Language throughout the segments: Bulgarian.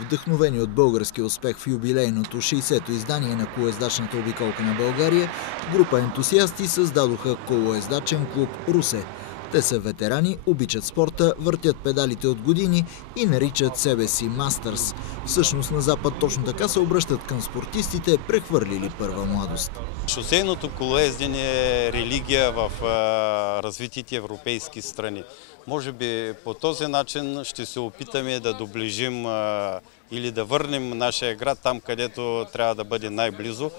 Вдъхновени от българския успех в юбилейното 60-то издание на колоездачната обиколка на България, група ентусиасти създадоха колоездачен клуб Русе. Те са ветерани, обичат спорта, въртят педалите от години и наричат себе си Мастърс. Всъщност на Запад точно така се обръщат към спортистите, прехвърлили първа младост. Шосейното колоездене е религия в развитите европейски страни. Може би по този начин ще се опитаме да доближим или да върнем нашия град там, където трябва да бъде най-близо,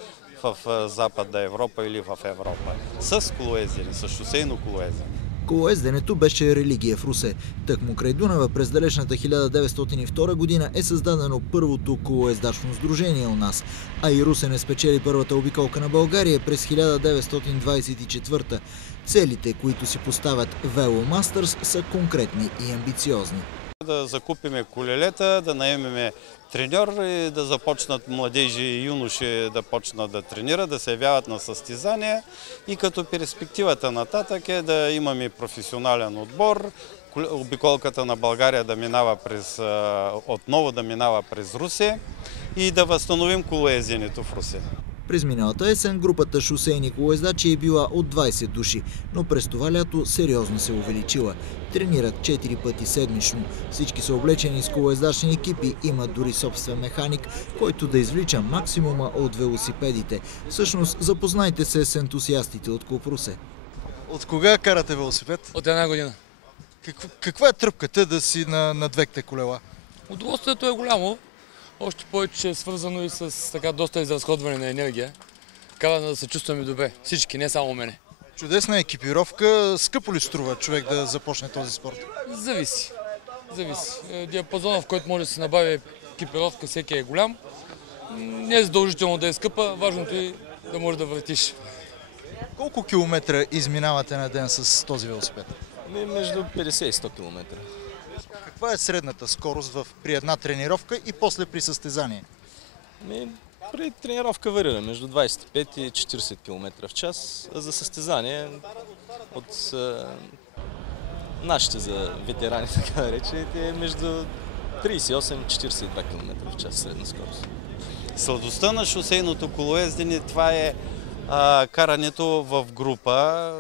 в Западна Европа или в Европа. С колоездене, с шосейно колоездене. Колоезденето беше религия в Русе. Тъкмо край Дунава през далечната 1902 година е създадено първото колоездачно сдружение у нас, а и Русе не спечели първата обиколка на България през 1924. Целите, които си поставят Вело Мастърс, са конкретни и амбициозни. Да закупиме колелета, да наемеме треньор и да започнат младежи и юноши да почнат да тренират, да се явяват на състезания и като перспективата нататък е да имаме професионален отбор, обиколката на България да минава отново да минава през Русе и да възстановим колоезденето в Русе. През миналата есен групата шосейни колоездачи е била от 20 души, но през това лято сериозно се увеличила. Тренират 4 пъти седмично. Всички са облечени с колоездачни екипи, имат дори собствен механик, който да извлича максимума от велосипедите. Всъщност, запознайте се с ентусиастите от клуб Русе. От кога карате велосипед? От една година. Каква е тръпката да си на двете колела? Удоволствието е голямо. Още повече е свързано и с така доста изразходване на енергия. Кара да се чувстваме добре. Всички, не само мене. Чудесна екипировка. Скъпо ли струва човек да започне този спорт? Зависи. Диапазона, в който може да се набави екипировка, всеки е голям. Не е задължително да е скъпа, важното е да може да въртиш. Колко километра изминавате на ден с този велосипед? Между 50 и 100 км. Каква е средната скорост при една тренировка и после при състезание? При тренировка варира между 25 и 40 км в час, а за състезание от нашите за ветерани, така наречените, е между 38 и 42 км в час средна скорост. Сладостта на шосейното колоездене това е карането в група.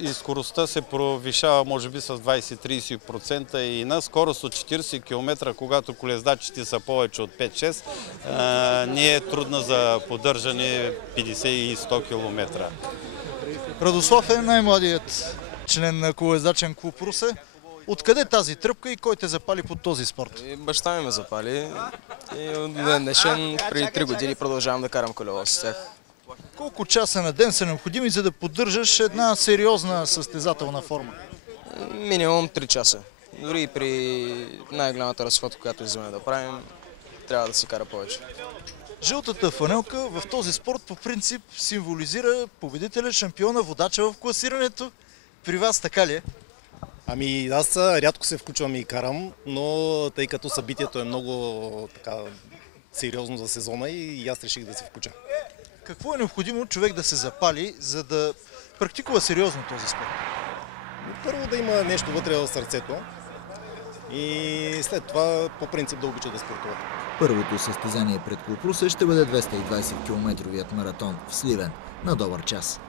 И скоростта се повишава може би с 20-30% и на скорост от 40 км, когато колездачите са повече от 5-6, не е трудно за поддържане 50 и 100 км. Радослав е най-младият член на колоездачен клуб Русе. Откъде тази тръпка и кой те запали под този спорт? Баща ми ме запали и от днешен преди 3 години продължавам да карам колело с тях. Колко часа на ден са необходими, за да поддържаш една сериозна състезателна форма? Минимум 3 часа. Дори и при най-голямата разходка, която искаме да правим, трябва да се кара повече. Жълтата фанелка в този спорт по принцип символизира победителя, шампиона, водача в класирането. При вас така ли е? Ами аз рядко се включвам и карам, но тъй като събитието е много сериозно за сезона и аз реших да се включа. Какво е необходимо човек да се запали, за да практикува сериозно този спорт? Първо да има нещо вътре в сърцето и след това по принцип да обича да спортува. Първото състезание пред клуб Русе ще бъде 220 км маратон в Сливен на добър час.